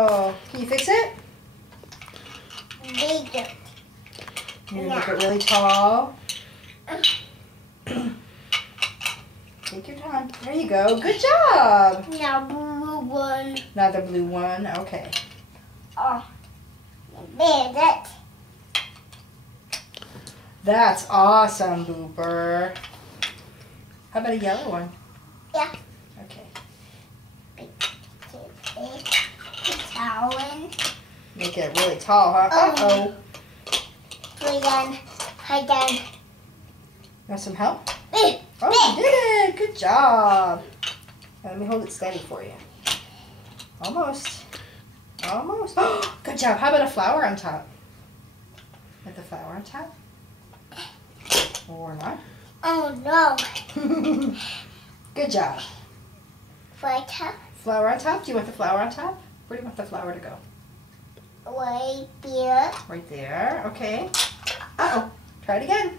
Oh, can you fix it? Bigger. You're gonna make it really tall. Take your time. There you go. Good job. Now blue one. Not the blue one. Okay. Oh, bigger. That's awesome, Booper. How about a yellow one? Yeah. Okay. Towel. Make it really tall, huh? Uh-oh. Put down. Want some help? Big. Oh, you did it. Good job. Now, let me hold it steady for you. Almost. Almost. Good job. How about a flower on top? With the flower on top? Or not? Oh no. Good job. Right up. Flower on top? Do you want the flower on top? Where do you want the flower to go? Right here. Right there. Okay. Uh-oh. Try it again.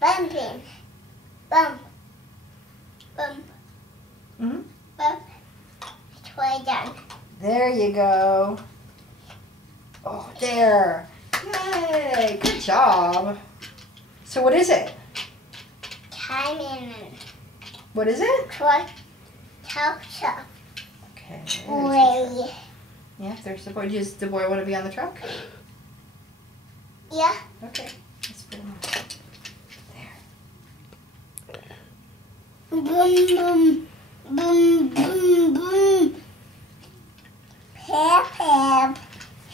Bumping. Bump. Bump. Mm-hmm. Bump. Try down. There you go. Oh, there. Yay. Good job. So what is it? Time in. What is it? Try. Top. Okay. Way. Yeah, there's the boy. Does the boy want to be on the truck? Yeah. Okay. Let's put him on. There. Boom, boom. Boom, boom, boom. Pep, pep.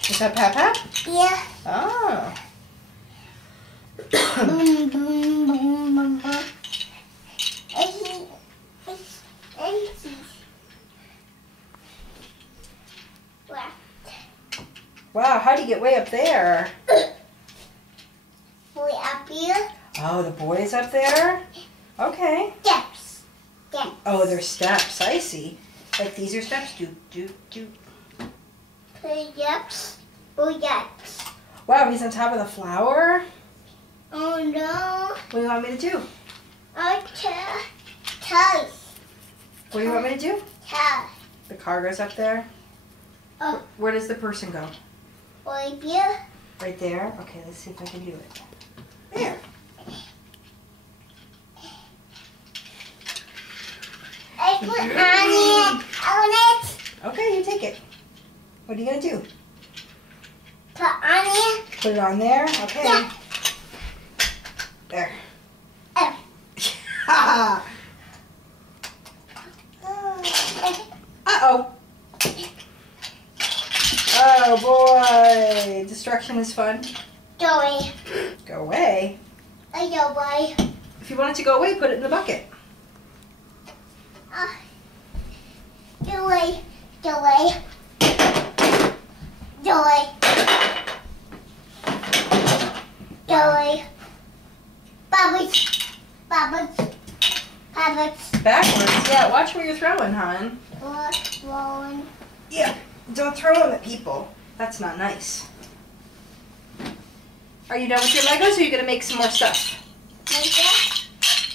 Is that Pap Pap? Yeah. Oh. Boom, boom, boom, boom, boom. It's empty. Wow. Wow, how do you get way up there? Way up here. Oh, the boy's up there? Okay. Steps. Steps. Oh, there's steps. I see. Like these are steps? Do, do, do. Steps. Oh, steps. Wow, he's on top of the flower? Oh, no. What do you want me to do? Okay. Toes. What do you want me to do? Toes. The car goes up there. Oh. Where does the person go? Right here. Right there? Okay, let's see if I can do it. There. I put on it. Okay, you take it. What are you going to do? Put on it. Put it on there? Okay. Yeah. There. Oh. Uh-oh. Oh, boy. Destruction is fun. Go away. Go away. I go away. If you want it to go away, put it in the bucket. Go away. Go away. Go away. Go away. Bubbles. Bubbles. Bubbles. Backwards? Yeah, watch where you're throwing, hon. Rolling. Yeah, don't throw them at people. That's not nice. Are you done with your Legos, or are you going to make some more stuff? Like that.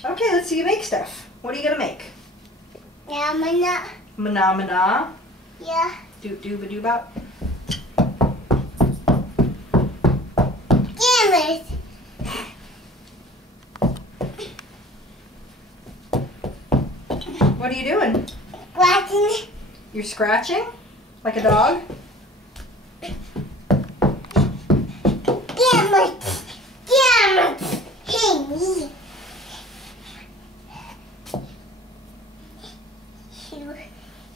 Okay, let's see you make stuff. What are you going to make? Yeah, I'm not. Mana mana. Yeah. Doop dooba doo bop. Damn it. What are you doing? Watching. You're scratching? Like a dog? Damn it. Damn it. Hey.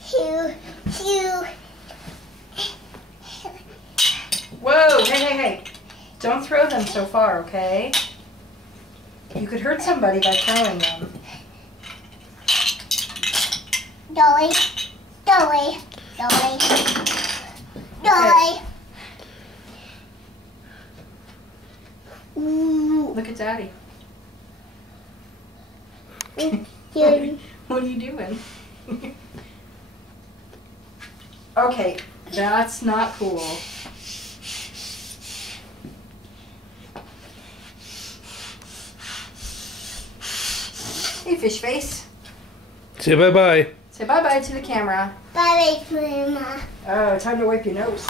Shoo. Whoa, hey. Don't throw them so far, okay? You could hurt somebody by throwing them. Dolly. Dolly. Dolly. Dolly. Ooh. Look at Daddy. Dude. What are you doing? Okay, that's not cool. Hey, fish face. Say bye-bye. Say bye-bye to the camera. Bye, Grandma. Oh, time to wipe your nose.